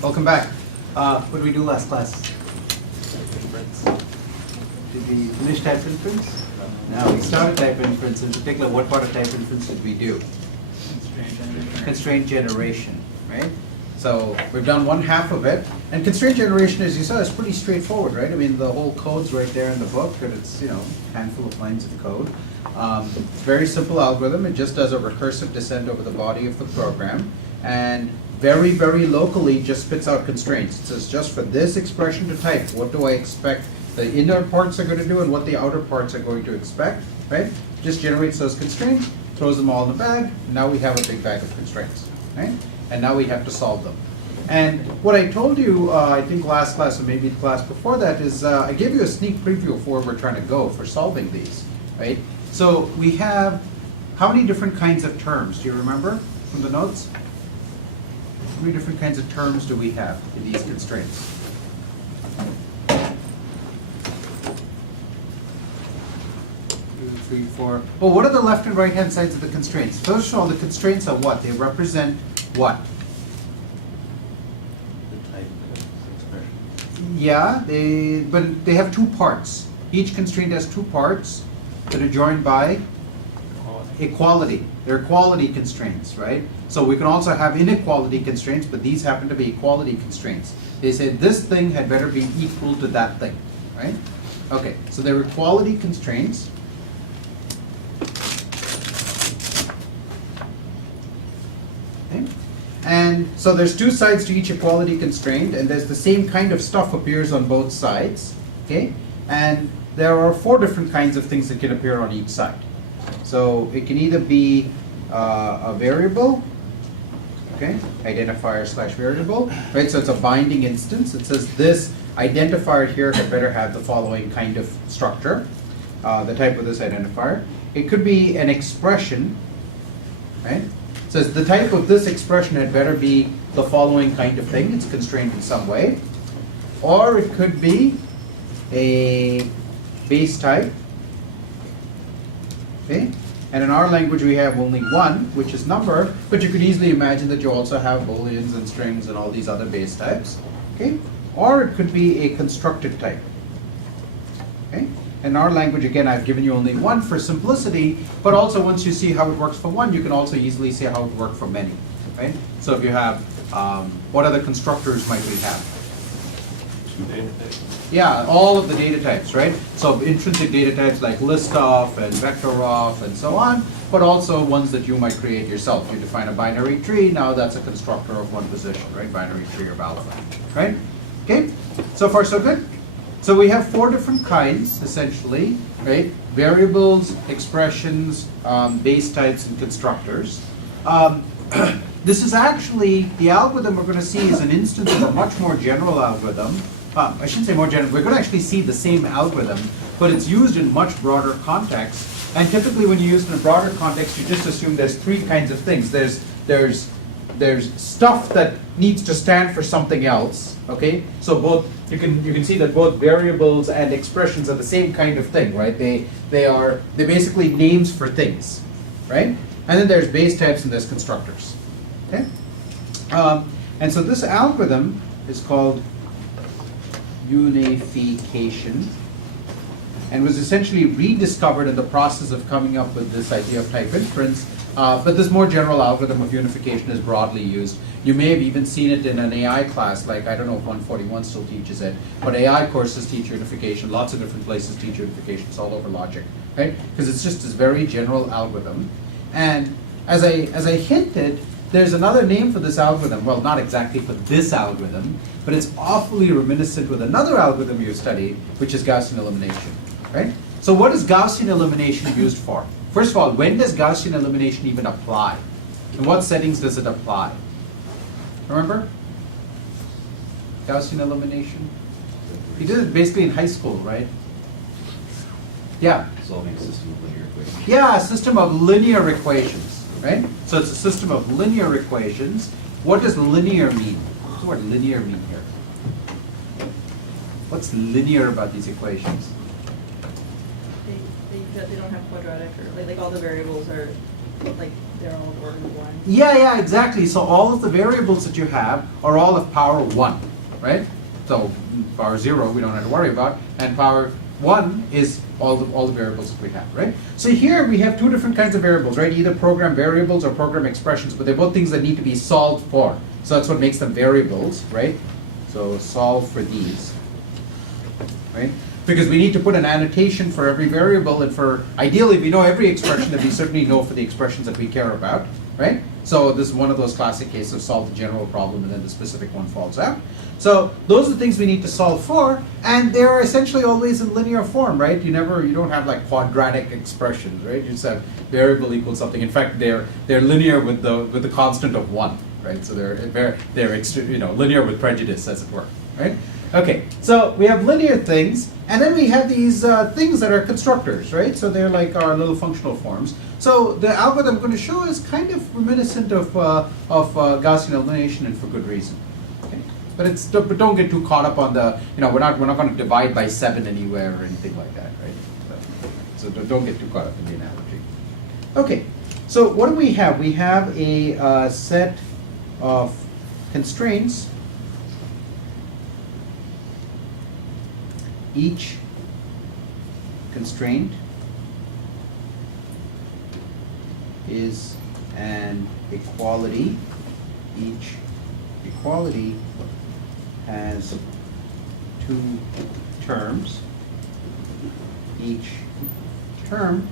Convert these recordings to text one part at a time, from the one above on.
Welcome back. What did we do last class? Did we finish type inference? No, we started type inference. In particular, what part of type inference did we do? Constraint generation, right? So we've done one half of it. And constraint generation, as you saw, is pretty straightforward, right? I mean, the whole code's right there in the book, and it's, a handful of lines of code. It's a very simple algorithm. It just does a recursive descent over the body of the program. And very, very locally just spits out constraints. It says, just for this expression to type, what do I expect the inner parts are going to do and what the outer parts are going to expect, right? Just generates those constraints, throws them all in the bag, and now we have a big bag of constraints, right? And now we have to solve them. And what I told you, I think last class or maybe the class before that, is I gave you a sneak preview of where we're trying to go for solving these, right? So we have, how many different kinds of terms? Do you remember from the notes? How many different kinds of terms do we have in these constraints? 2, 3, 4. Well, what are the left and right hand sides of the constraints? First of all, the constraints are what? They represent what? The type of expression. Yeah, but they have two parts. Each constraint has two parts that are joined by equality. They're equality constraints, right? So we can also have inequality constraints, but these happen to be equality constraints. They say this thing had better be equal to that thing, right? Okay, so they're equality constraints. Okay. And so there's two sides to each equality constraint, and there's the same kind of stuff appears on both sides, okay? And there are 4 different kinds of things that can appear on each side. So it can either be a variable, okay, identifier / variable, right? So it's a binding instance. It says this identifier here had better have the following kind of structure, the type of this identifier. It could be an expression, right? It says the type of this expression had better be the following kind of thing. It's constrained in some way. Or it could be a base type. Okay? And in our language we have only one, which is number, but you could easily imagine that you also have booleans and strings and all these other base types. Okay? Or it could be a constructed type. Okay? In our language, again, I've given you only one for simplicity, but also once you see how it works for one, you can also easily see how it works for many. Right? So if you have, what other constructors might we have? 2 data types. Yeah, all of the data types, right? So intrinsic data types like list of and vector of and so on, but also ones that you might create yourself. You define a binary tree, now that's a constructor of one position, right? Binary tree of alpha, right? Okay, so far so good? So we have 4 different kinds, essentially, right? Variables, expressions, base types, and constructors. This is actually, the algorithm we're going to see is an instance of a much more general algorithm. I shouldn't say more general. We're going to actually see the same algorithm, but it's used in much broader context. And typically when you use it in a broader context, you just assume there's 3 kinds of things. There's stuff that needs to stand for something else. Okay, so both you can see that both variables and expressions are the same kind of thing, right? They're basically names for things, right? And then there's base types and there's constructors. Okay, and so this algorithm is called Unification, and was essentially rediscovered in the process of coming up with this idea of type inference. But this more general algorithm of unification is broadly used. You may have even seen it in an AI class, like I don't know if 141 still teaches it, but AI courses teach unification. Lots of different places teach unification. It's all over logic, right? Because it's just this very general algorithm. And as I hinted, there's another name for this algorithm. Well, not exactly for this algorithm, but it's awfully reminiscent with another algorithm you studied, which is Gaussian elimination, right? So what is Gaussian elimination used for? First of all, when does Gaussian elimination even apply? In what settings does it apply? Remember? Gaussian elimination? You did it basically in high school, right? Yeah. Solving a system of linear equations. Yeah, a system of linear equations, right? So it's a system of linear equations. What does linear mean? What's the word linear mean here? What's linear about these equations? They don't have quadratic, or like all the variables are like they're all of order 1. Yeah, exactly. So all of the variables that you have are all of power 1, right? So power 0 we don't have to worry about, and power 1 is all the variables that we have, right? So here we have two different kinds of variables, right? Either program variables or program expressions, but they're both things that need to be solved for. So that's what makes them variables, right? So solve for these, right? Because we need to put an annotation for every variable, and for, ideally, if we know every expression, then we certainly know for the expressions that we care about, right? So this is one of those classic cases of solve the general problem and then the specific one falls out. So those are the things we need to solve for, and they're essentially always in linear form, right? You don't have like quadratic expressions, right? You just have variable equals something. In fact, they're linear with the constant of 1, right? So they're linear with prejudice, as it were, right? Okay, so we have linear things, and then we have these things that are constructors, right? So they're like our little functional forms. So the algorithm I'm going to show is kind of reminiscent of Gaussian elimination, and for good reason. Okay? But don't get too caught up on the, we're not going to divide by 7 anywhere or anything like that, right? So don't get too caught up in the analogy. Okay, so what do we have? We have a set of constraints. Each constraint is an equality. Each equality has 2 terms. Each term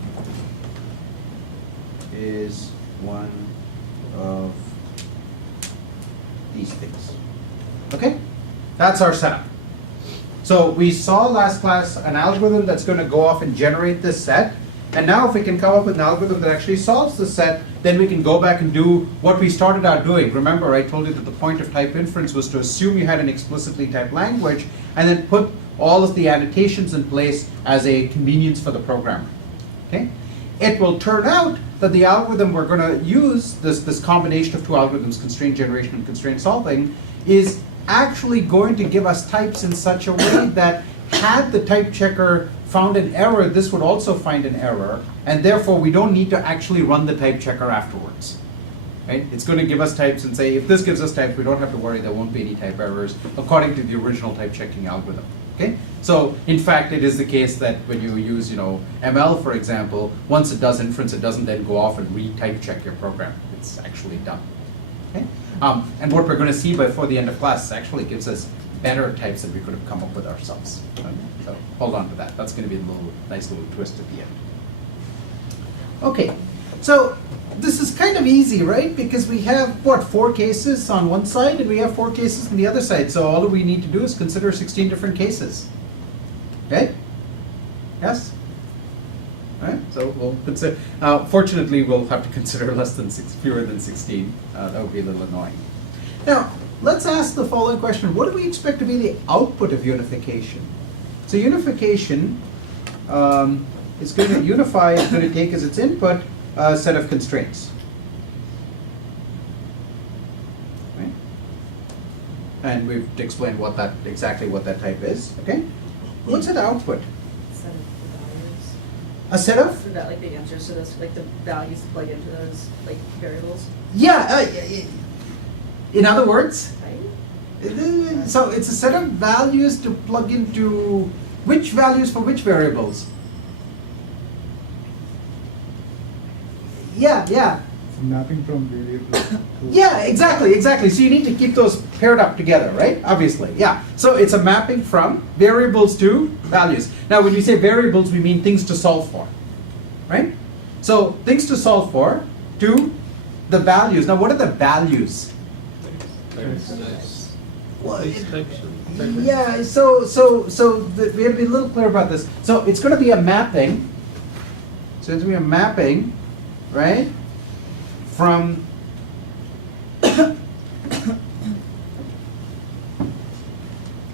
is one of these things. Okay? That's our setup. So we saw last class an algorithm that's going to go off and generate this set. And now if we can come up with an algorithm that actually solves the set, then we can go back and do what we started out doing. Remember, I told you that the point of type inference was to assume you had an explicitly typed language and then put all of the annotations in place as a convenience for the programmer. Okay? It will turn out that the algorithm we're going to use, this combination of two algorithms, constraint generation and constraint solving, is actually going to give us types in such a way that had the type checker found an error, this would also find an error, and therefore we don't need to actually run the type checker afterwards. Right? It's going to give us types and say, if this gives us types, we don't have to worry, there won't be any type errors according to the original type checking algorithm. Okay? So in fact, it is the case that when you use ML, for example, once it does inference, it doesn't then go off and re-type check your program. It's actually done. Okay? And what we're going to see before the end of class actually gives us better types that we could have come up with ourselves. Okay? So hold on to that. That's going to be a nice little twist at the end. Okay, so this is kind of easy, right? Because we have, 4 cases on one side and we have 4 cases on the other side. So all we need to do is consider 16 different cases. Okay? Yes? All right, so we'll consider, fortunately we'll have to consider fewer than 16. That would be a little annoying. Now, let's ask the following question. What do we expect to be the output of unification? So unification is going to, unify is going to take as its input a set of constraints. Right? And we've explained exactly what that type is. Okay? What's an output? Set of values. A set of? So that, like the answer, so that's like the values to plug into those like variables. Yeah. In other words, Right? so it's a set of values to plug into which values for which variables? Yeah. Mapping from variable to... Yeah, exactly. So you need to keep those paired up together, right? Obviously, yeah. So it's a mapping from variables to values. Now, when we say variables, we mean things to solve for, right? So things to solve for to the values. Now, what are the values? Yeah, so we have to be a little clear about this. So it's going to be a mapping. So it's going to be a mapping, right? From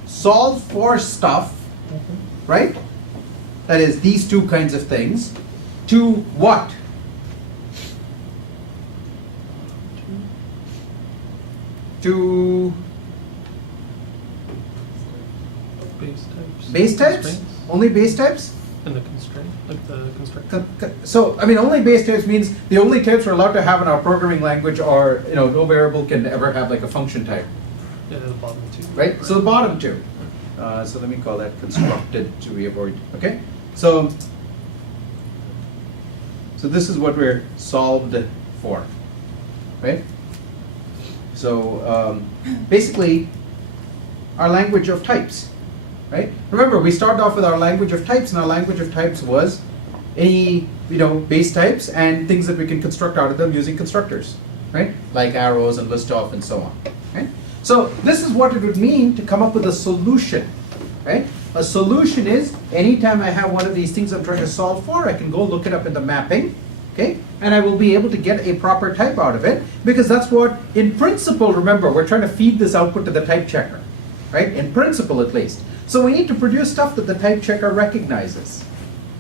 solve for stuff, right? That is these two kinds of things, to what? To Base types. base types? Constraints. Only base types? And the constraint, like the constructor. So, I mean, only base types means the only types we're allowed to have in our programming language are, you know, no variable can ever have like a function type, Yeah, the bottom two. right? So the bottom two. So let me call that constructed to avoid, okay? So this is what we're solved for, right? So basically, our language of types, right? Remember, we started off with our language of types, and our language of types was any, you know, base types and things that we can construct out of them using constructors, right? Like arrows and list off and so on, right? So this is what it would mean to come up with a solution, right? A solution is anytime I have one of these things I'm trying to solve for, I can go look it up in the mapping, okay? And I will be able to get a proper type out of it, because that's what, in principle, remember, we're trying to feed this output to the type checker, right? In principle, at least. So we need to produce stuff that the type checker recognizes,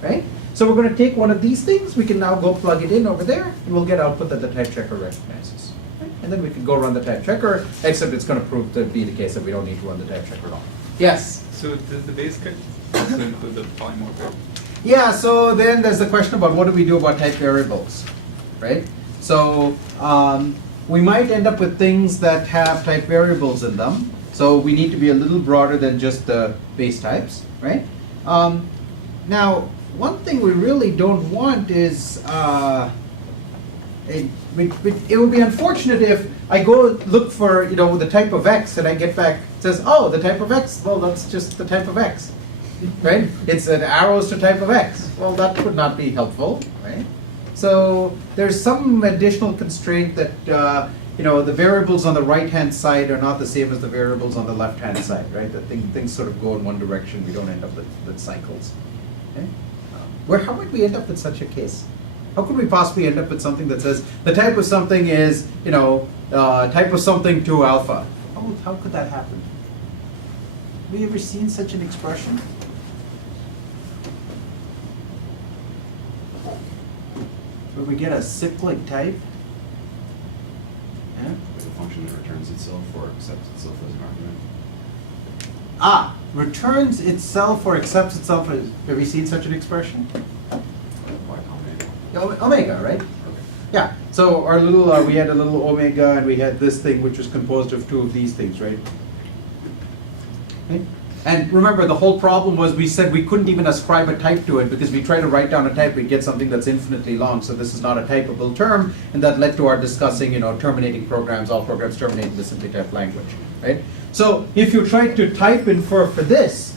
right? So we're going to take one of these things, we can now go plug it in over there, and we'll get output that the type checker recognizes. Right? And then we can go run the type checker, except it's going to prove to be the case that we don't need to run the type checker at all. Yes? So does the base type also include the polymorphic? Yeah, so then there's the question about what do we do about type variables, right? So we might end up with things that have type variables in them. So we need to be a little broader than just the base types, right? Now, one thing we really don't want is, it would be unfortunate if I go look for, you know, the type of X and I get back, it says, oh, the type of X, well, that's just the type of X, right? It's an arrows to type of X. Well, that would not be helpful, right? So there's some additional constraint that, you know, the variables on the right-hand side are not the same as the variables on the left-hand side, right? That things sort of go in one direction, we don't end up with cycles. Okay? How would we end up with such a case? How could we possibly end up with something that says the type of something is, you know, type of something to alpha? How could that happen? Have we ever seen such an expression? Where we get a cyclic type? Yeah? With a function that returns itself or accepts itself as an argument. Ah, returns itself or accepts itself as, have we seen such an expression? Why combination? Omega, right? Okay. Yeah, so our little, we had a little omega and we had this thing which was composed of two of these things, right? Okay. And remember, the whole problem was we said we couldn't even ascribe a type to it because we tried to write down a type, we'd get something that's infinitely long, so this is not a typable term, and that led to our discussing, you know, terminating programs, all programs terminate in the simply typed language, right? So if you tried to type infer for this,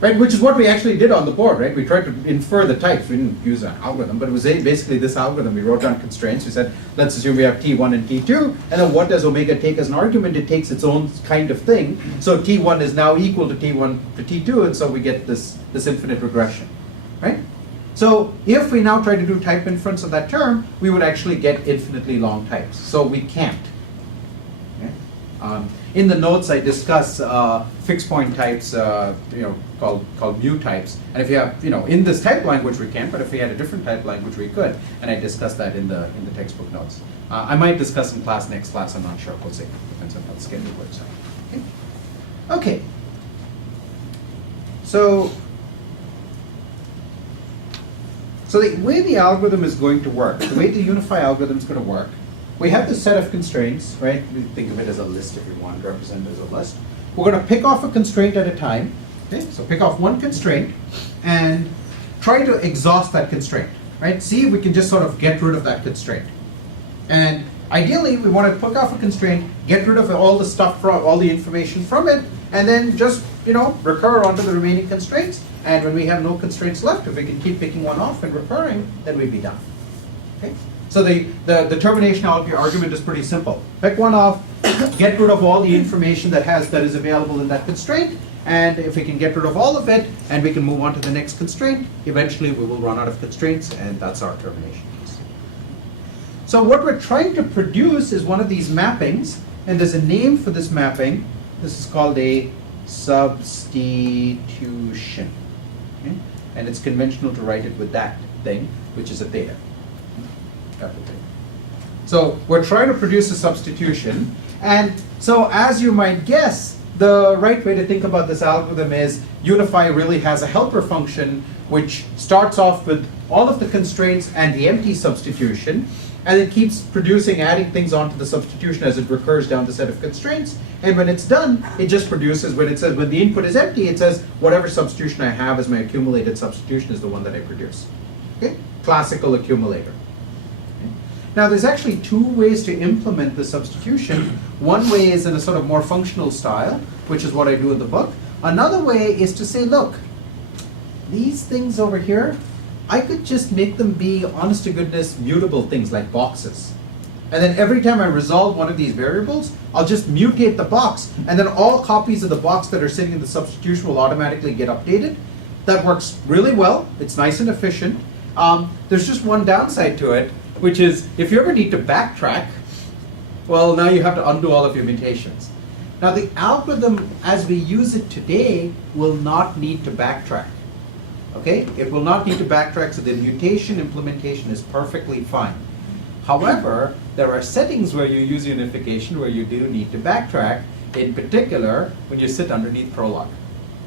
right, which is what we actually did on the board, right? We tried to infer the types. We didn't use an algorithm, but it was basically this algorithm. We wrote down constraints. We said, let's assume we have T1 and T2, and then what does omega take as an argument? It takes its own kind of thing. So T1 is now equal to T1 to T2, and so we get this infinite regression, right? So if we now try to do type inference of that term, we would actually get infinitely long types. So we can't. Okay? In the notes, I discuss fixed point types, you know, called mu types. And if you have, you know, in this type language we can't, but if we had a different type language we could. And I discuss that in the textbook notes. I might discuss in class next class. I'm not sure. We'll see. Depends on how the schedule works out. Okay. So the way the algorithm is going to work, the way the unify algorithm is going to work. We have this set of constraints, right? We think of it as a list if you want to represent it as a list. We're going to pick off a constraint at a time. Okay? So pick off one constraint and try to exhaust that constraint, right? See if we can just sort of get rid of that constraint. And ideally, we want to pick off a constraint, get rid of all the stuff from all the information from it, and then just, you know, recur onto the remaining constraints. And when we have no constraints left, if we can keep picking one off and recurring, then we'd be done. Okay? So the termination argument is pretty simple. Pick one off, get rid of all the information that is available in that constraint, and if we can get rid of all of it, and we can move on to the next constraint, eventually we will run out of constraints, and that's our termination case. So what we're trying to produce is one of these mappings, and there's a name for this mapping. This is called a substitution. Okay? And it's conventional to write it with that thing, which is a theta. So we're trying to produce a substitution, and so as you might guess, the right way to think about this algorithm is Unify really has a helper function which starts off with all of the constraints and the empty substitution, and it keeps producing, adding things onto the substitution as it recurs down the set of constraints. And when it's done, it just produces, when it says, when the input is empty, it says whatever substitution I have as my accumulated substitution is the one that I produce. Okay? Classical accumulator. Now there's actually two ways to implement the substitution. One way is in a sort of more functional style, which is what I do in the book. Another way is to say, look, these things over here, I could just make them be, honest to goodness, mutable things like boxes. And then every time I resolve one of these variables, I'll just mutate the box, and then all copies of the box that are sitting in the substitution will automatically get updated. That works really well. It's nice and efficient. There's just one downside to it, which is if you ever need to backtrack, well, now you have to undo all of your mutations. Now the algorithm as we use it today will not need to backtrack. Okay? It will not need to backtrack, so the mutation implementation is perfectly fine. However, there are settings where you use unification where you do need to backtrack, in particular when you sit underneath Prolog.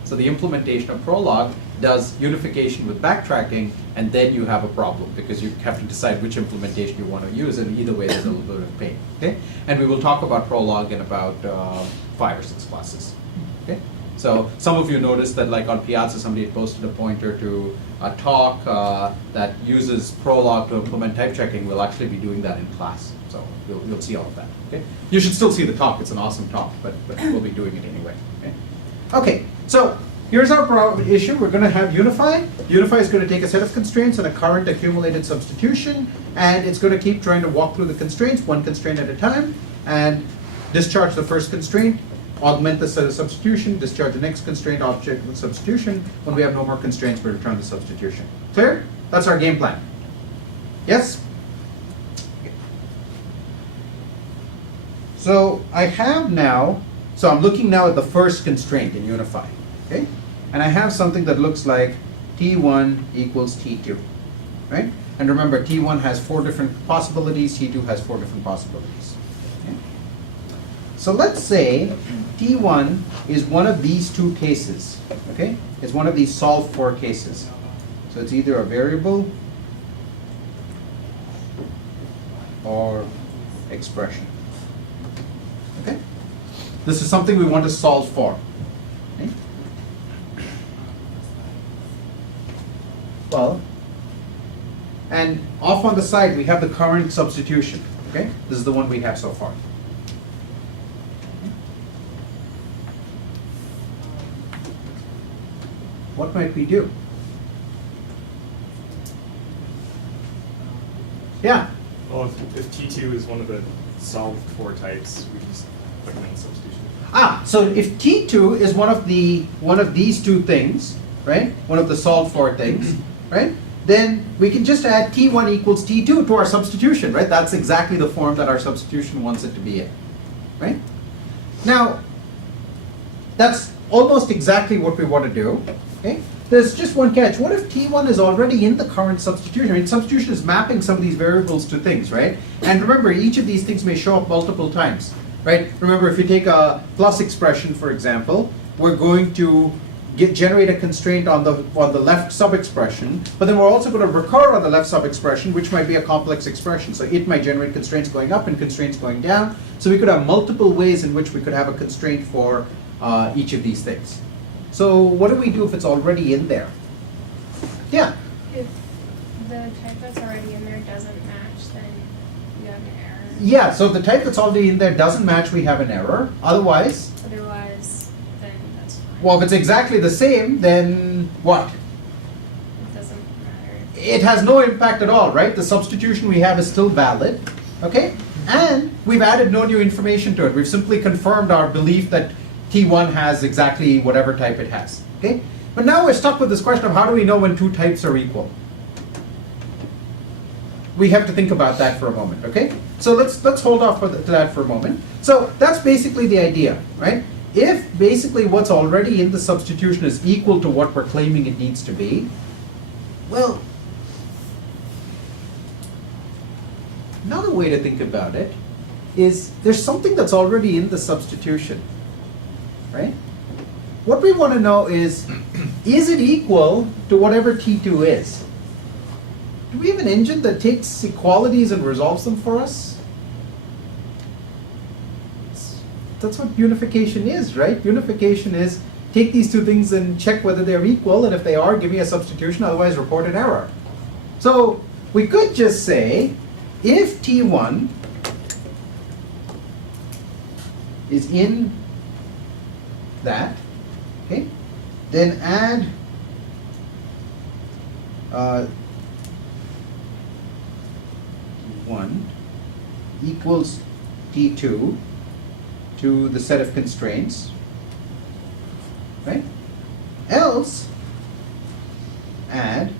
So the implementation of Prolog does unification with backtracking, and then you have a problem because you have to decide which implementation you want to use, and either way there's a little bit of pain. Okay? And we will talk about Prolog in about 5 or 6 classes. Okay? So some of you noticed that, like on Piazza, somebody had posted a pointer to a talk that uses Prolog to implement type checking. We'll actually be doing that in class, so you'll see all of that. Okay? You should still see the talk. It's an awesome talk, but we'll be doing it anyway. Okay? Okay. So here's our issue. We're going to have Unify. Unify is going to take a set of constraints and a current accumulated substitution, and it's going to keep trying to walk through the constraints, one constraint at a time, and discharge the first constraint, augment the set of substitution, discharge the next constraint, object with substitution. When we have no more constraints, we return the substitution. Clear? That's our game plan. Yes? So I have now, so I'm looking now at the first constraint in Unify. Okay? And I have something that looks like T1 equals T2. Right? And remember, T1 has 4 different possibilities, T2 has 4 different possibilities. Okay? So let's say T1 is one of these 2 cases. Okay? It's one of these solve for cases. So it's either a variable or expression. Okay? This is something we want to solve for. Okay? Well, and off on the side we have the current substitution. Okay? This is the one we have so far. What might we do? Yeah? Well, if T2 is one of the solved for types, we just recommend substitution. So if T2 is one of these 2 things, right? One of the solved for things, right? Then we can just add T1 equals T2 to our substitution, right? That's exactly the form that our substitution wants it to be in, right? Now, that's almost exactly what we want to do. Okay? There's just one catch. What if T1 is already in the current substitution? I mean, substitution is mapping some of these variables to things, right? And remember, each of these things may show up multiple times, right? Remember, if you take a plus expression, for example, we're going to generate a constraint on the left sub-expression, but then we're also going to recur on the left sub-expression, which might be a complex expression. So it might generate constraints going up and constraints going down. So we could have multiple ways in which we could have a constraint for each of these things. So what do we do if it's already in there? Yeah? If the type that's already in there doesn't match, then you have an error. Yeah, so if the type that's already in there doesn't match, we have an error. Otherwise, Then that's fine. well, if it's exactly the same, then what? It doesn't matter. It has no impact at all, right? The substitution we have is still valid, okay? And we've added no new information to it. We've simply confirmed our belief that T1 has exactly whatever type it has, okay? But now we're stuck with this question of how do we know when 2 types are equal? We have to think about that for a moment, okay? So let's hold off to that for a moment. So that's basically the idea, right? If basically what's already in the substitution is equal to what we're claiming it needs to be, well, another way to think about it is there's something that's already in the substitution, right? What we want to know is it equal to whatever T2 is? Do we have an engine that takes equalities and resolves them for us? That's what unification is, right? Unification is take these two things and check whether they're equal, and if they are, give me a substitution, otherwise report an error. So we could just say, if T1 is in that, okay, then add T1 equals T2 to the set of constraints, right? Else, add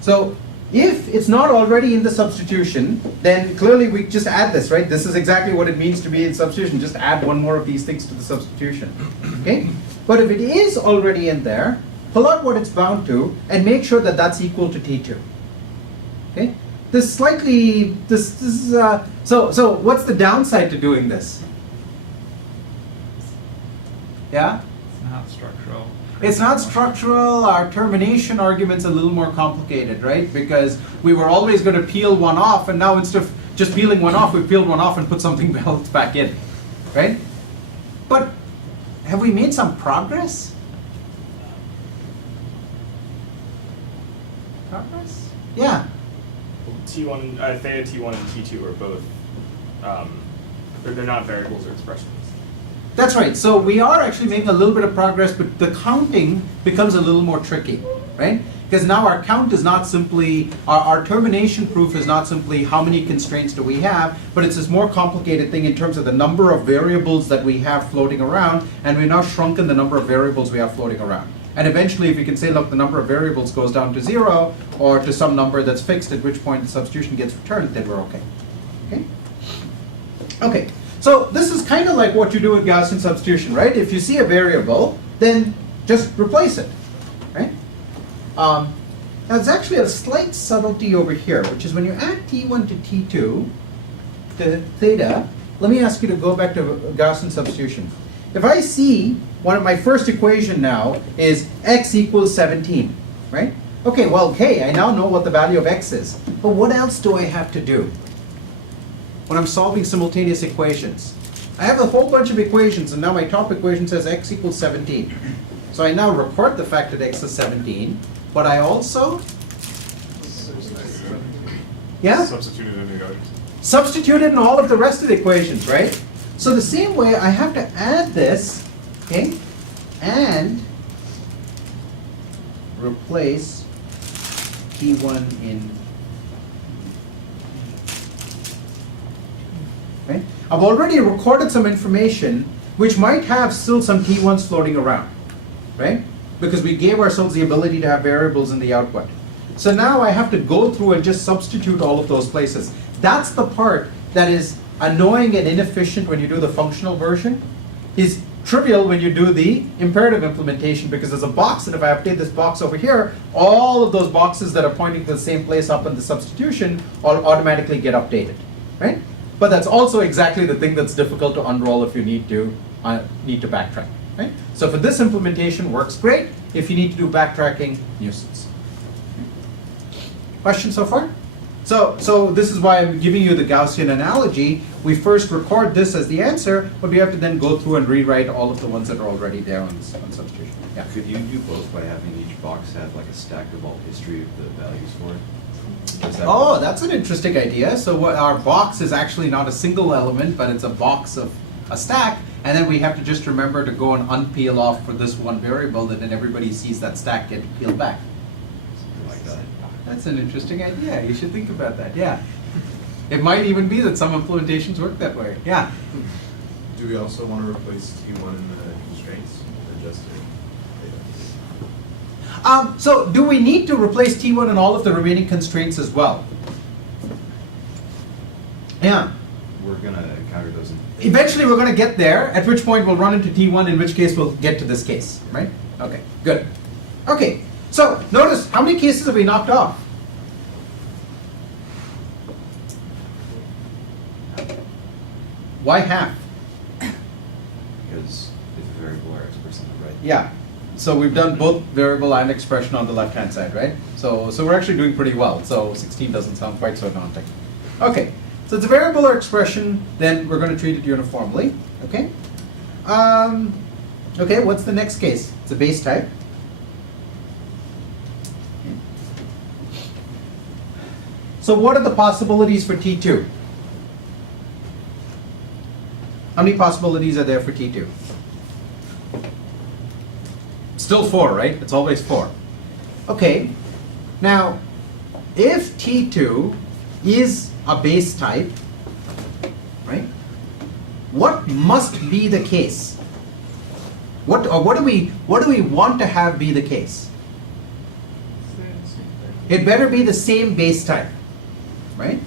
so if it's not already in the substitution, then clearly we just add this, right? This is exactly what it means to be in substitution. Just add one more of these things to the substitution, okay? But if it is already in there, pull out what it's bound to and make sure that that's equal to T2, okay? So what's the downside to doing this? Yeah? It's not structural. It's not structural. Our termination argument's a little more complicated, right? Because we were always going to peel one off, and now instead of just peeling one off, we peeled one off and put something else back in, right? But have we made some progress? Progress? Yeah. T1, theta T1 and T2 are both, they're not variables or expressions. That's right. So we are actually making a little bit of progress, but the counting becomes a little more tricky, right? Because now our count is not simply, our termination proof is not simply how many constraints do we have, but it's this more complicated thing in terms of the number of variables that we have floating around, and we've now shrunken the number of variables we have floating around. And eventually, if we can say, look, the number of variables goes down to 0, or to some number that's fixed, at which point the substitution gets returned, then we're okay. Okay? Okay. So this is kind of like what you do with Gaussian substitution, right? If you see a variable, then just replace it, right? Now there's actually a slight subtlety over here, which is when you add T1 to T2 to theta, let me ask you to go back to Gaussian substitution. If I see my first equation now is x equals 17, right? Okay, well, I now know what the value of x is. But what else do I have to do when I'm solving simultaneous equations? I have a whole bunch of equations, and now my top equation says x equals 17. So I now record the fact that x is 17, but I also, yeah? Substituted in the others. Substitute it in all of the rest of the equations, right? So the same way, I have to add this, okay, and replace T1 in. Okay? I've already recorded some information which might have still some T1s floating around, right? Because we gave ourselves the ability to have variables in the output. So now I have to go through and just substitute all of those places. That's the part that is annoying and inefficient when you do the functional version, is trivial when you do the imperative implementation, because there's a box, and if I update this box over here, all of those boxes that are pointing to the same place up in the substitution all automatically get updated, right? But that's also exactly the thing that's difficult to unroll if you need to backtrack, right? So for this implementation, works great. If you need to do backtracking, nuisance. Question so far? So this is why I'm giving you the Gaussian analogy. We first record this as the answer, but we have to then go through and rewrite all of the ones that are already there on substitution. Yeah. Could you do both by having each box have like a stacked default history of the values for it? Oh, that's an interesting idea. So what our box is actually not a single element, but it's a box of a stack, and then we have to just remember to go and unpeel off for this one variable, and then everybody sees that stack get peeled back. Something like that. That's an interesting idea. You should think about that. Yeah. It might even be that some implementations work that way. Yeah. Do we also want to replace T1 in the constraints or just data? So do we need to replace T1 and all of the remaining constraints as well? Yeah. We're gonna encounter those in. Eventually we're going to get there, at which point we'll run into T1, in which case we'll get to this case, right? Okay, good. Okay, So notice, how many cases have we knocked off? Why half? Because if a variable are expressed on the right. Yeah. So we've done both variable and expression on the left-hand side, right? So we're actually doing pretty well. So 16 doesn't sound quite so daunting. Okay. So it's a variable or expression, then we're going to treat it uniformly. Okay. Okay. What's the next case? It's a base type. So what are the possibilities for T2? How many possibilities are there for T2? Still 4, right? It's always 4. Okay. Now, if T2 is a base type, right? What must be the case? What do we want to have be the case? It better be the same base type, right?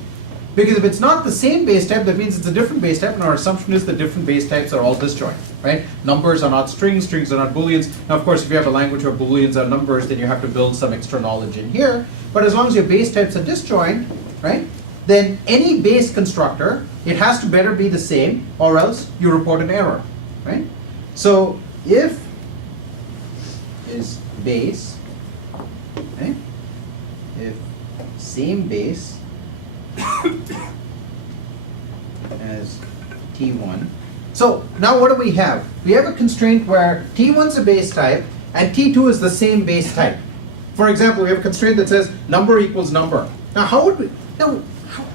Because if it's not the same base type, that means it's a different base type, and our assumption is the different base types are all disjoint, right? Numbers are not strings, strings are not booleans. Now, of course, if you have a language where booleans are numbers, then you have to build some extra knowledge in here. But as long as your base types are disjoint, right, then any base constructor, it has to better be the same, or else you report an error, right? So if is base, okay, if same base as T1. So now what do we have? We have a constraint where T1 is a base type and T2 is the same base type. For example, we have a constraint that says number equals number. Now how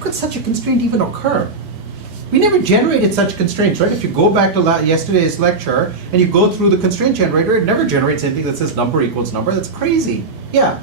could such a constraint even occur? We never generated such constraints, right? If you go back to yesterday's lecture and you go through the constraint generator, it never generates anything that says number equals number. That's crazy. Yeah.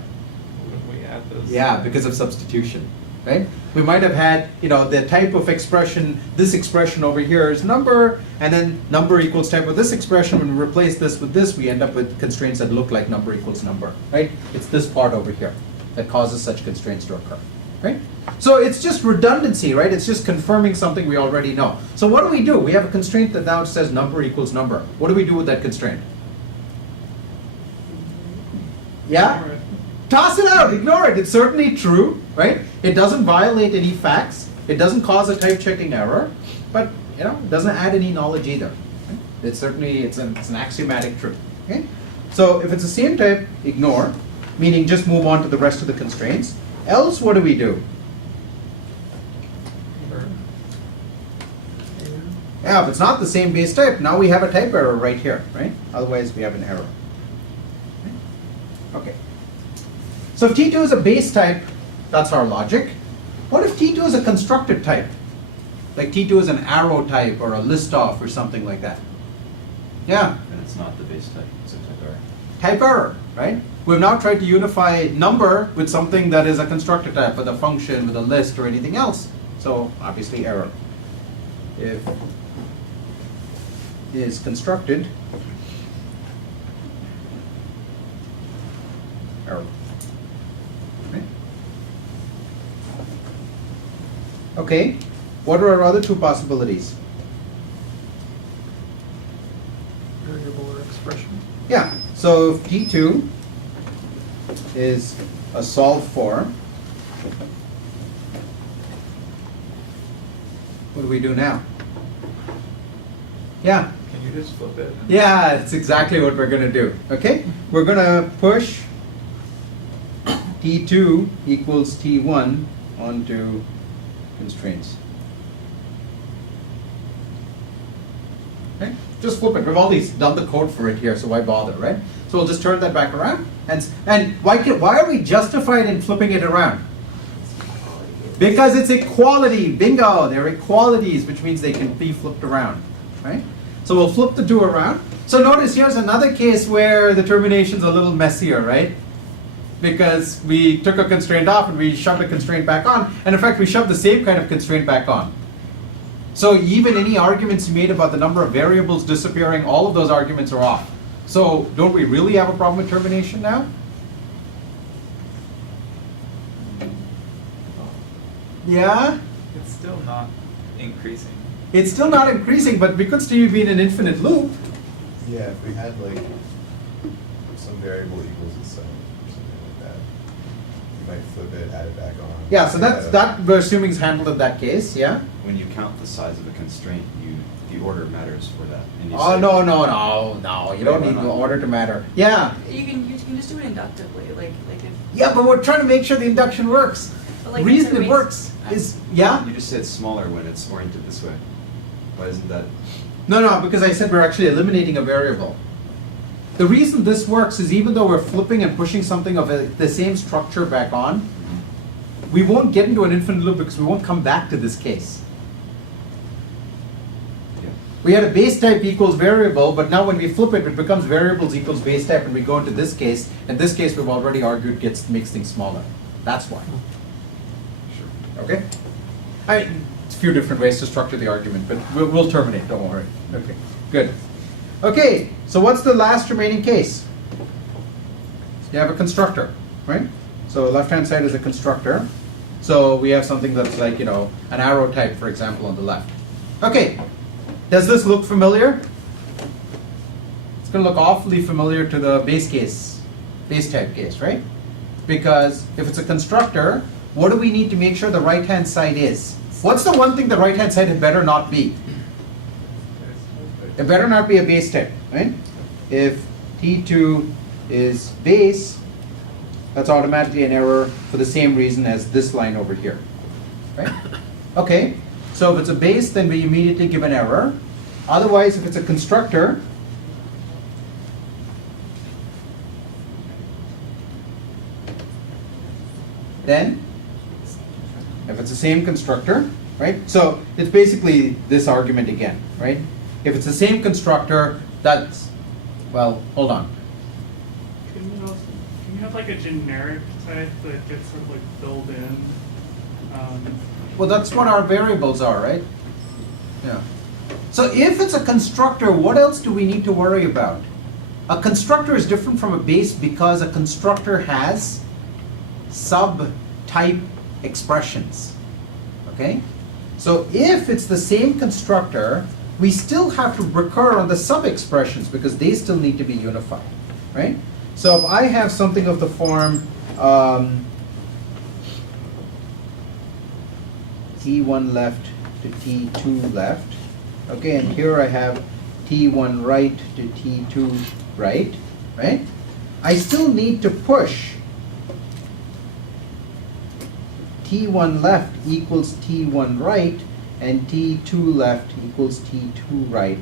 Wouldn't we add those? Yeah, because of substitution, right? We might have had, the type of expression, this expression over here is number, and then number equals type of this expression. When we replace this with this, we end up with constraints that look like number equals number, right? It's this part over here that causes such constraints to occur, right? So it's just redundancy, right? It's just confirming something we already know. So what do? We have a constraint that now says number equals number. What do we do with that constraint? Yeah? Toss it out, ignore it. It's certainly true, right? It doesn't violate any facts. It doesn't cause a type checking error, but it doesn't add any knowledge either. Right? It's certainly it's an axiomatic truth. Okay? So if it's the same type, ignore, meaning just move on to the rest of the constraints. Else, what do? Yeah, if it's not the same base type, now we have a type error right here, right? Otherwise, we have an error. Okay. So if T2 is a base type, that's our logic. What if T2 is a constructed type? Like T2 is an arrow type or a list off or something like that. Yeah. And it's not the base type, it's a type error. Type error, right? We've now tried to unify number with something that is a constructed type, with a function, with a list, or anything else. So obviously error. If is constructed, error. Okay, what are our other two possibilities? Variable or expression. Yeah, so if T2 is a solved for, what do we do now? Yeah. Can you just flip it? Yeah, that's exactly what we're going to do. Okay? We're going to push T2 equals T1 onto constraints. Okay? Just flip it. We've already done the code for it here, so why bother, right? So we'll just turn that back around. And why are we justified in flipping it around? Because it's equality. Bingo! They're equalities, which means they can be flipped around. Right? So we'll flip the two around. So notice here's another case where the termination's a little messier, right? Because we took a constraint off and we shoved a constraint back on. And in fact, we shoved the same kind of constraint back on. So even any arguments you made about the number of variables disappearing, all of those arguments are off. So don't we really have a problem with termination now? Yeah? It's still not increasing. It's still not increasing, but we could still be in an infinite loop. Yeah, if we had like some variable equals itself. flip it, add it back on. Yeah, so that we're assuming is handled in that case, yeah? When you count the size of a constraint, the order matters for that. And you Oh, say- no, you don't Wait, need why the not? order to matter. Yeah, You can just do it inductively, like if. yeah, but we're trying to make sure the induction works. But The like reason it's a it race- works is, yeah? You just said smaller when it's oriented this way. Why isn't that? No, because I said we're actually eliminating a variable. The reason this works is even though we're flipping and pushing something of the same structure back on, we won't get into an infinite loop because we won't come back to this case. Yeah. We had a base type equals variable, but now when we flip it, it becomes variables equals base type, and we go into this case. In this case, we've already argued makes things smaller. That's why. Sure. Okay? It's a few different ways to structure the argument, but we'll terminate, don't worry. Okay, good. Okay, so what's the last remaining case? You have a constructor, right? So left-hand side is a constructor. So we have something that's like, an arrow type, for example, on the left. Okay, does this look familiar? It's going to look awfully familiar to the base type case, right? Because if it's a constructor, what do we need to make sure the right-hand side is? What's the one thing the right-hand side had better not be? It better not be a base type, right? If T2 is base, that's automatically an error for the same reason as this line over here, right? Okay, so if it's a base, then we immediately give an error. Otherwise, if it's a constructor, then if it's the same constructor, right? So it's basically this argument again, right? If it's the same constructor, that's, well, hold on. Can you have like a generic type that gets sort of like filled in? Well, that's what our variables are, right? Yeah. So if it's a constructor, what else do we need to worry about? A constructor is different from a base because a constructor has subtype expressions, okay? So if it's the same constructor, we still have to recur on the sub-expressions because they still need to be unified, right? So if I have something of the form T1 left to T2 left, okay, and here I have T1 right to T2 right, right? I still need to push T1 left equals T1 right and T2 left equals T2 right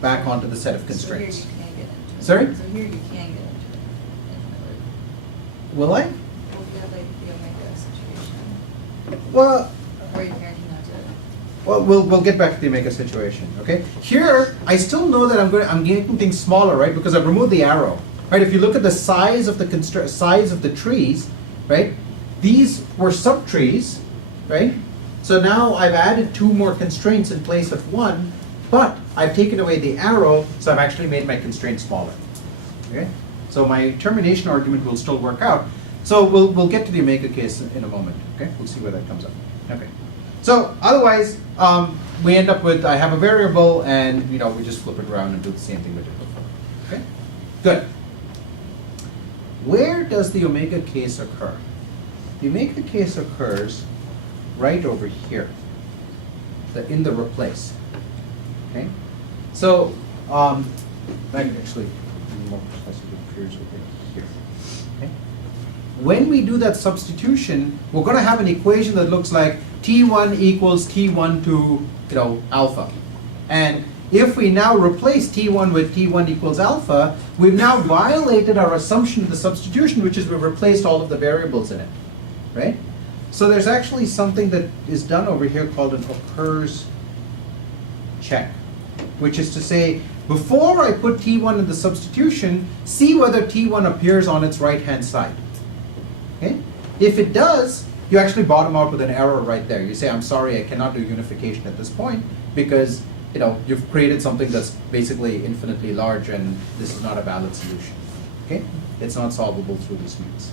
back onto the set of constraints. So here you can get into it. Sorry? So here you can get into it. Will I? Well, if you have like the omega situation, Well, or you're guaranteed not to. well, we'll get back to the omega situation, okay? Here, I still know that I'm making things smaller, right? Because I've removed the arrow, right? If you look at the size of the size of the trees, right? These were subtrees, right? So now I've added 2 more constraints in place of 1, but I've taken away the arrow, so I've actually made my constraint smaller. Okay? So my termination argument will still work out. So we'll get to the omega case in a moment. Okay? We'll see where that comes up. Okay. So otherwise, we end up with I have a variable, and we just flip it around and do the same thing we did before. Okay? Good. Where does the omega case occur? The omega case occurs right over here, in the replace. Okay, so actually, more precisely, it appears over here. Okay, when we do that substitution, we're going to have an equation that looks like T1 equals T1 to alpha, and if we now replace T1 with T1 equals alpha, we've now violated our assumption of the substitution, which is we've replaced all of the variables in it, right? So there's actually something that is done over here called an occurs check, which is to say, before I put T1 in the substitution, see whether T1 appears on its right-hand side. Okay? If it does, you actually bottom out with an error right there. You say, I'm sorry, I cannot do unification at this point because you've created something that's basically infinitely large and this is not a valid solution. Okay? It's not solvable through this means.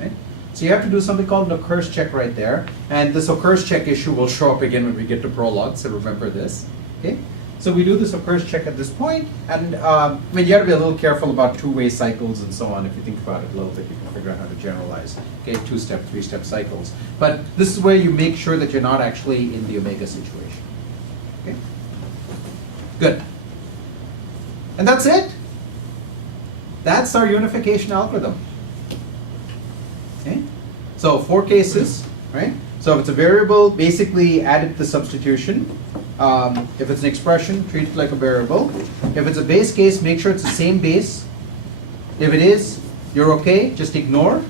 Right? So you have to do something called an occurs check right there, and this occurs check issue will show up again when we get to prologue, so remember this. Okay? So we do this of course check at this point, and I mean, you got to be a little careful about two-way cycles and so on. If you think about it a little bit, you can figure out how to generalize. Okay, 2-step, 3-step cycles. But this is where you make sure that you're not actually in the omega situation. Okay, good. And that's it. That's our unification algorithm. Okay, so 4 cases, right? So if it's a variable, basically add it to substitution. If it's an expression, treat it like a variable. If it's a base case, make sure it's the same base. If it is, you're okay, just ignore.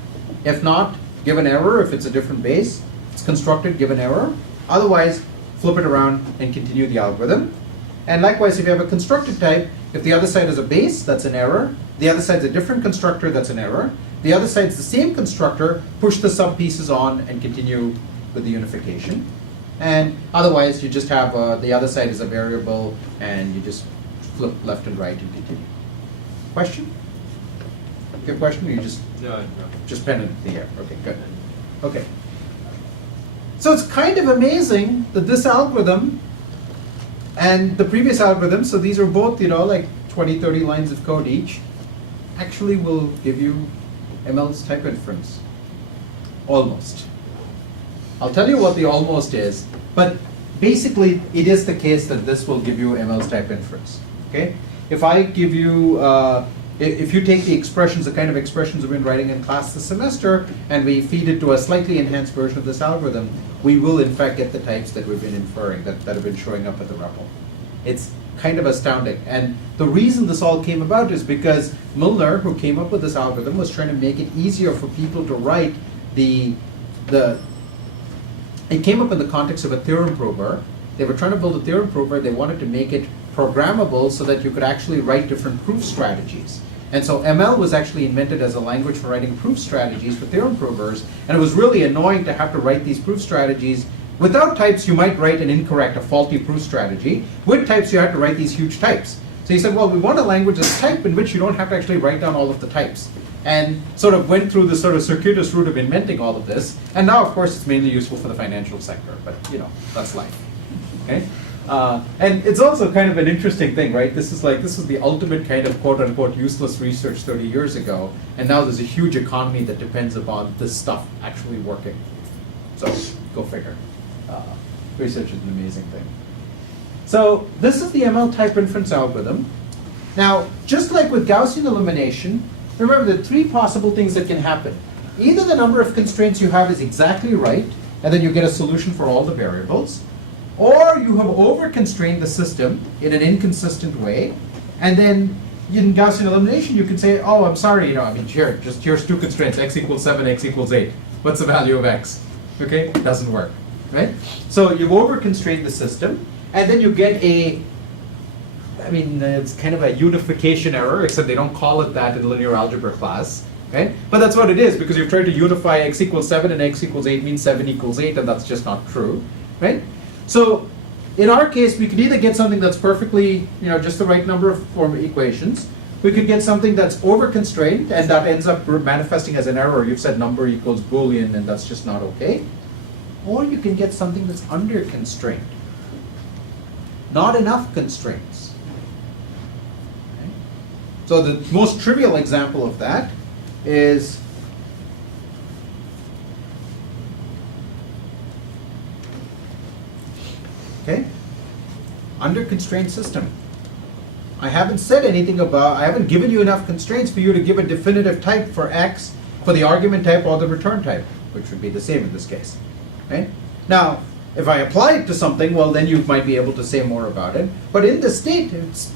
If not, give an error if it's a different base. If it's constructed, give an error. Otherwise, flip it around and continue the algorithm. And likewise, if you have a constructed type, if the other side is a base, that's an error. The other side's a different constructor, that's an error. The other side's the same constructor, push the sub pieces on and continue with the unification. And otherwise, you just have the other side is a variable, and you just flip left and right and continue. Question? If you have a question, or you just pen it in the air. Okay, good. Okay. So it's kind of amazing that this algorithm and the previous algorithm, so these are both, like 20, 30 lines of code each, actually will give you ML's type inference. Almost. I'll tell you what the almost is, but basically it is the case that this will give you ML's type inference. Okay? If I give you, if you take the expressions, the kind of expressions we've been writing in class this semester, and we feed it to a slightly enhanced version of this algorithm, we will in fact get the types that we've been inferring, that have been showing up at the REPL. It's kind of astounding. And the reason this all came about is because Milner, who came up with this algorithm, was trying to make it easier for people to write it came up in the context of a theorem prover. They were trying to build a theorem prover. They wanted to make it programmable so that you could actually write different proof strategies. And so ML was actually invented as a language for writing proof strategies for theorem provers. And it was really annoying to have to write these proof strategies. Without types, you might write an incorrect, a faulty proof strategy. With types, you had to write these huge types. So he said, well, we want a language that's type in which you don't have to actually write down all of the types. And sort of went through this sort of circuitous route of inventing all of this. And now, of course, it's mainly useful for the financial sector, but that's life. Okay? And it's also kind of an interesting thing, right? This was the ultimate kind of quote unquote useless research 30 years ago, and now there's a huge economy that depends upon this stuff actually working. So go figure. Research is an amazing thing. So this is the ML type inference algorithm. Now, just like with Gaussian elimination, remember the 3 possible things that can happen. Either the number of constraints you have is exactly right, and then you get a solution for all the variables, or you have over-constrained the system in an inconsistent way, and then in Gaussian elimination you can say, oh, I'm sorry, here's 2 constraints, x equals 7, x equals 8. What's the value of x? Okay, it doesn't work, right? So you've over-constrained the system, and then you get it's kind of a unification error, except they don't call it that in linear algebra class, okay? But that's what it is, because you've tried to unify x equals 7 and x equals 8 means 7 equals 8, and that's just not true, right? So in our case, we could either get something that's perfectly, just the right number of form equations. We could get something that's over-constrained, and that ends up manifesting as an error. You've said number equals Boolean, and that's just not okay. Or you can get something that's under-constrained. Not enough constraints. Okay? So the most trivial example of that is under constraint system. I haven't said anything about, I haven't given you enough constraints for you to give a definitive type for x, for the argument type or the return type, which would be the same in this case. Right? Now, if I apply it to something, well, then you might be able to say more about it. But in this state, it's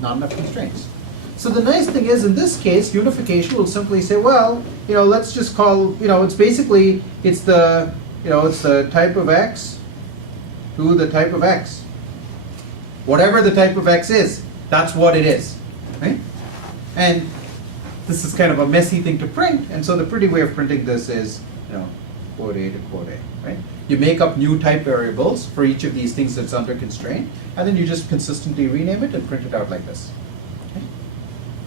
not enough constraints. So the nice thing is, in this case, unification will simply say, well, let's just call, it's basically, it's the type of x to the type of x. Whatever the type of x is, that's what it is, right? And this is kind of a messy thing to print, and so the pretty way of printing this is, quote A to quote A, right? You make up new type variables for each of these things that's under constraint, and then you just consistently rename it and print it out like this. Okay?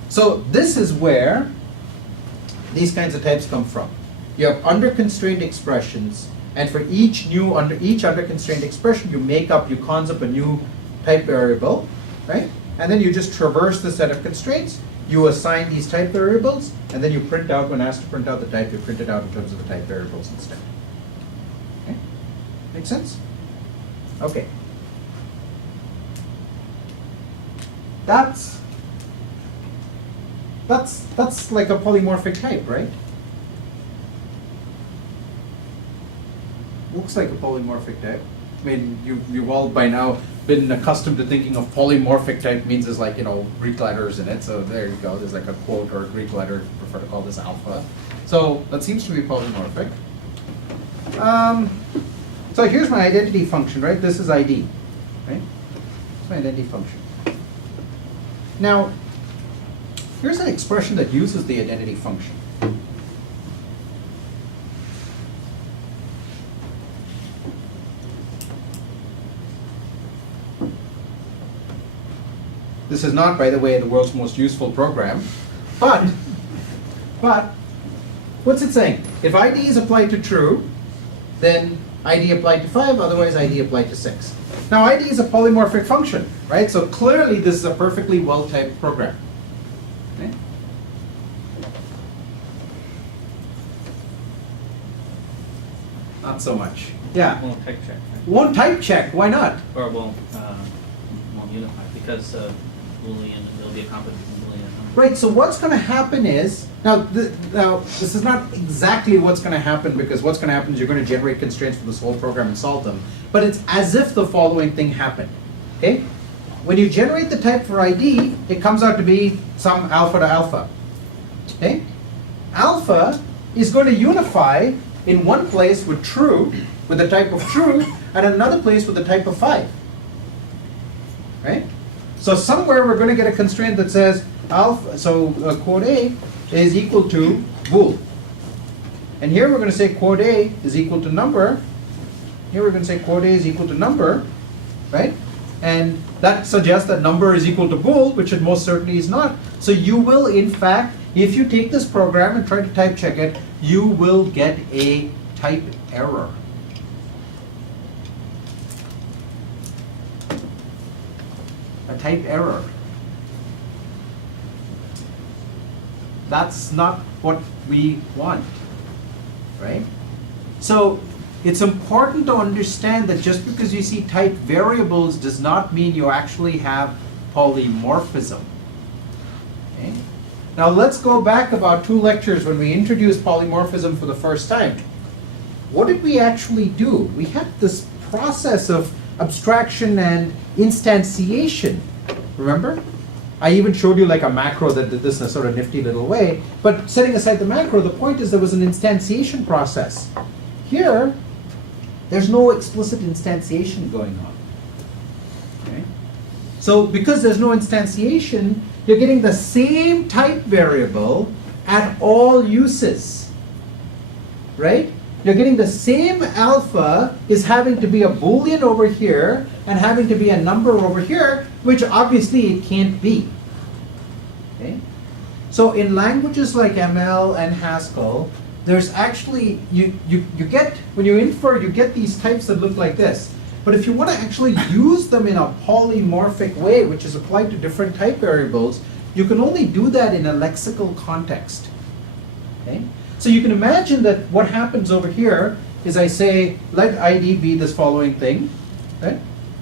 So this is where these kinds of types come from. You have under constraint expressions, and for each under constraint expression, you cons up a new type variable, right? And then you just traverse the set of constraints, you assign these type variables, and then you print out, when asked to print out the type, you print it out in terms of the type variables instead. Okay? Make sense? Okay. That's like a polymorphic type, right? Looks like a polymorphic type. I mean, you've all by now been accustomed to thinking of polymorphic type means there's like, Greek letters in it. So there you go. There's like a quote or a Greek letter, if you prefer to call this alpha. So that seems to be polymorphic. So here's my identity function, right? This is ID, right? It's my identity function. Now, here's an expression that uses the identity function. This is not, by the way, the world's most useful program, but what's it saying? If ID is applied to true, then ID applied to 5, otherwise ID applied to 6. Now ID is a polymorphic function, right? So clearly this is a perfectly well-typed program. Okay? Not so much. Yeah. Won't type check, right? Won't type check, why not? Or won't unify, because Boolean, there'll be a conflict in Boolean. Right, so what's going to happen is, now this is not exactly what's going to happen, because what's going to happen is you're going to generate constraints for this whole program and solve them, but it's as if the following thing happened, okay? When you generate the type for ID, it comes out to be some alpha to alpha, okay? Alpha is going to unify in one place with true, with the type of true, and another place with the type of 5, right? So somewhere we're going to get a constraint that says alpha, so quote A is equal to bool. And here we're going to say quote A is equal to number. Here we're going to say quote A is equal to number, right? And that suggests that number is equal to bool, which it most certainly is not. So you will, in fact, if you take this program and try to type check it, you will get a type error. A type error. That's not what we want, right? So it's important to understand that just because you see type variables does not mean you actually have polymorphism. Okay? Now let's go back about 2 lectures when we introduced polymorphism for the first time. What did we actually do? We had this process of abstraction and instantiation, remember? I even showed you like a macro that did this in a sort of nifty little way, but setting aside the macro, the point is there was an instantiation process. Here, there's no explicit instantiation going on. Okay? So because there's no instantiation, you're getting the same type variable at all uses, right? You're getting the same alpha is having to be a Boolean over here and having to be a number over here, which obviously it can't be. Okay? So in languages like ML and Haskell, there's actually, you get, when you infer, you get these types that look like this. But if you want to actually use them in a polymorphic way, which is applied to different type variables, you can only do that in a lexical context. Okay? So you can imagine that what happens over here is I say, let ID be this following thing, right?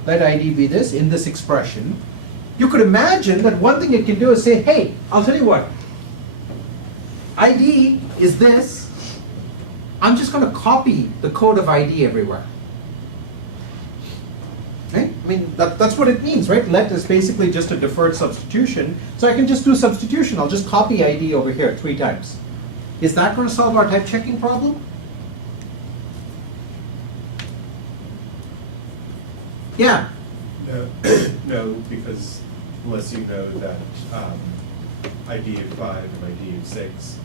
Let ID be this in this expression. You could imagine that one thing it can do is say, hey, I'll tell you what, ID is this. I'm just going to copy the code of ID everywhere. Right? I mean, that's what it means, right? Let is basically just a deferred substitution. So I can just do substitution. I'll just copy ID over here 3 times. Is that going to solve our type checking problem? Yeah. No, no, because unless you know that ID of 5 and ID of 6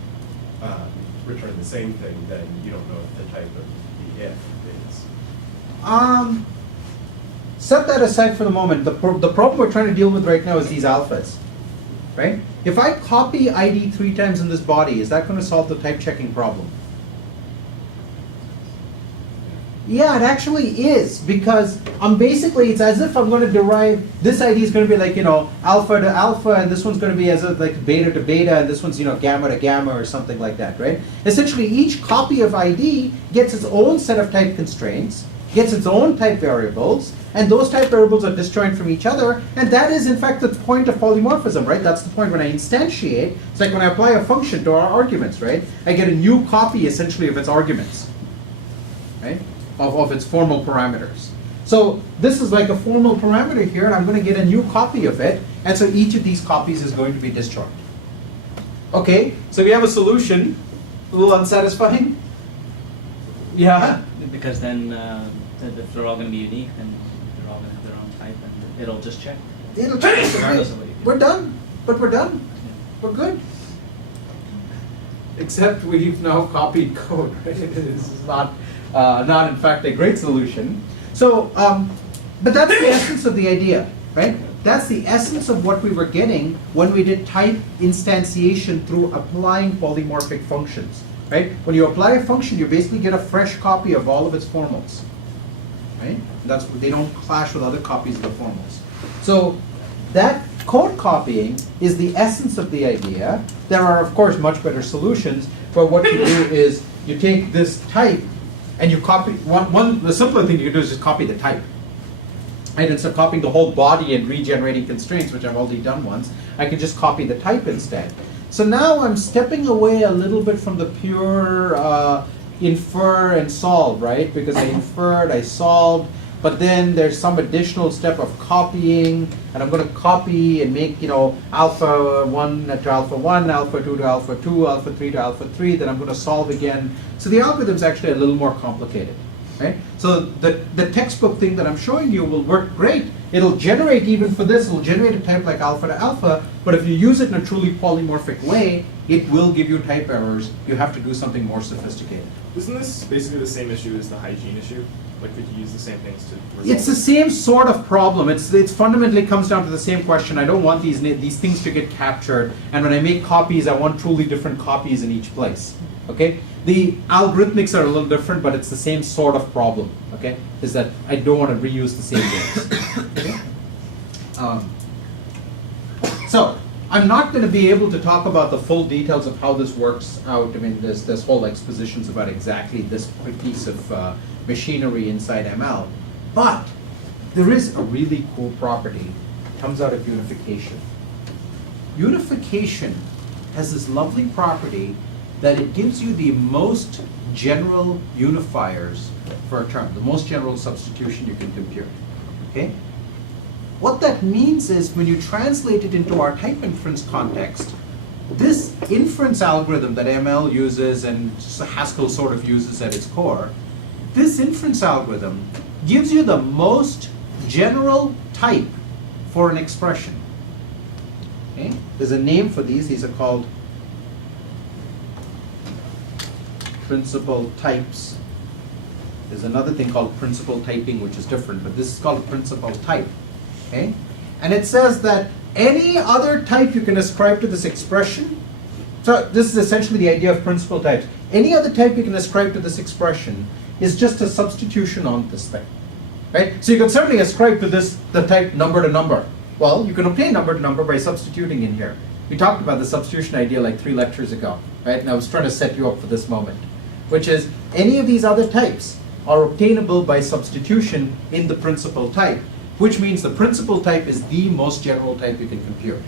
return the same thing, then you don't know what the type of the if is. Set that aside for the moment. The problem we're trying to deal with right now is these alphas, right? If I copy ID 3 times in this body, is that going to solve the type checking problem? Yeah, it actually is, because basically it's as if I'm going to derive, this ID is going to be like, alpha to alpha, and this one's going to be as if like beta to beta, and this one's, gamma to gamma or something like that, right? Essentially, each copy of ID gets its own set of type constraints, gets its own type variables, and those type variables are disjoint from each other, and that is in fact the point of polymorphism, right? That's the point when I instantiate. It's like when I apply a function to our arguments, right? I get a new copy essentially of its arguments, right? Of its formal parameters. So this is like a formal parameter here, and I'm going to get a new copy of it, and so each of these copies is going to be disjoint. Okay, so we have a solution. A little unsatisfying? Yeah? Because then, if they're all going to be unique, then they're all going to have their own type, and it'll just check. It'll check. Regardless of what you do. We're done. But we're done. Yeah. We're good. Except we've now copied code, right? This is not in fact a great solution. So, but that's the essence of the idea, right? That's the essence of what we were getting when we did type instantiation through applying polymorphic functions, right? When you apply a function, you basically get a fresh copy of all of its formals, right? They don't clash with other copies of the formals. So that code copying is the essence of the idea. There are, of course, much better solutions, but what you do is you take this type and you copy, the simpler thing you can do is just copy the type. And instead of copying the whole body and regenerating constraints, which I've already done once, I can just copy the type instead. So now I'm stepping away a little bit from the pure infer and solve, right? Because I inferred, I solved, but then there's some additional step of copying, and I'm going to copy and make, alpha 1 to alpha 1, alpha 2 to alpha 2, alpha 3 to alpha 3, then I'm going to solve again. So the algorithm's actually a little more complicated, right? So the textbook thing that I'm showing you will work great. It'll generate, even for this, it'll generate a type like alpha to alpha, but if you use it in a truly polymorphic way, it will give you type errors. You have to do something more sophisticated. Isn't this basically the same issue as the hygiene issue? Like, could you use the same things to resolve It's the same sort of problem. It's fundamentally comes down to the same question. I don't want these things to get captured, and when I make copies, I want truly different copies in each place. Okay? The algorithmics are a little different, but it's the same sort of problem. Okay? Is that I don't want to reuse the same things. Okay? So I'm not going to be able to talk about the full details of how this works out. I mean, there's whole expositions about exactly this piece of machinery inside ML, but there is a really cool property that comes out of unification. Unification has this lovely property that it gives you the most general unifiers for a term, the most general substitution you can compute. Okay? What that means is when you translate it into our type inference context, this inference algorithm that ML uses and Haskell sort of uses at its core, this inference algorithm gives you the most general type for an expression. Okay? There's a name for these. These are called principal types. There's another thing called principal typing, which is different, but this is called a principal type. Okay? And it says that any other type you can ascribe to this expression, so this is essentially the idea of principal types. Any other type you can ascribe to this expression is just a substitution on this thing. Right? So you can certainly ascribe to this the type number to number. Well, you can obtain number to number by substituting in here. We talked about the substitution idea like 3 lectures ago, right? And I was trying to set you up for this moment, which is any of these other types are obtainable by substitution in the principal type, which means the principal type is the most general type you can compute.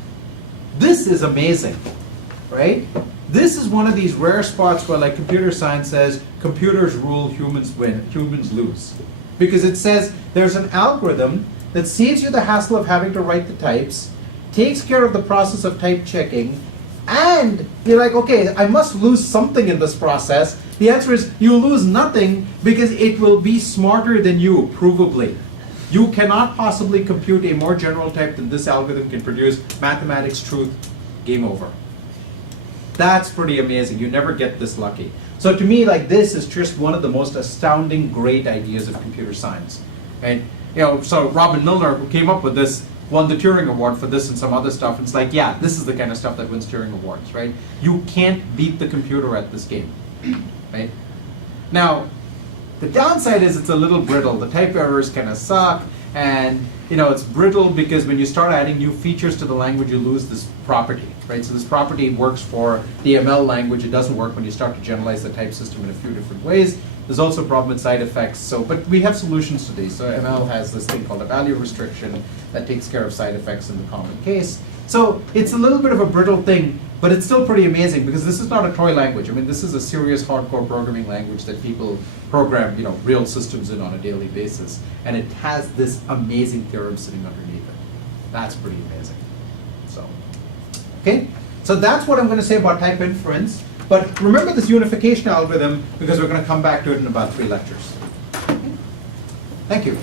This is amazing, right? This is one of these rare spots where, like computer science says, computers rule, humans win, humans lose. Because it says there's an algorithm that saves you the hassle of having to write the types, takes care of the process of type checking, and you're like, okay, I must lose something in this process. The answer is you lose nothing because it will be smarter than you, provably. You cannot possibly compute a more general type than this algorithm can produce. Mathematics, truth, game over. That's pretty amazing. You never get this lucky. So to me, like, this is just one of the most astounding, great ideas of computer science. And so Robin Milner, who came up with this, won the Turing Award for this and some other stuff. And it's like, yeah, this is the kind of stuff that wins Turing Awards, right? You can't beat the computer at this game, right? Now, The downside is it's a little brittle. The type errors kind of suck, and it's brittle because when you start adding new features to the language, you lose this property, right? So this property works for the ML language. It doesn't work when you start to generalize the type system in a few different ways. There's also a problem with side effects. But we have solutions to these. So ML has this thing called a value restriction that takes care of side effects in the common case. So it's a little bit of a brittle thing, but it's still pretty amazing because this is not a toy language. I mean, this is a serious hardcore programming language that people program, real systems in on a daily basis. And it has this amazing theorem sitting underneath it. That's pretty amazing. So, okay. So that's what I'm going to say about type inference. But remember this unification algorithm because we're going to come back to it in about 3 lectures. Okay. Thank you.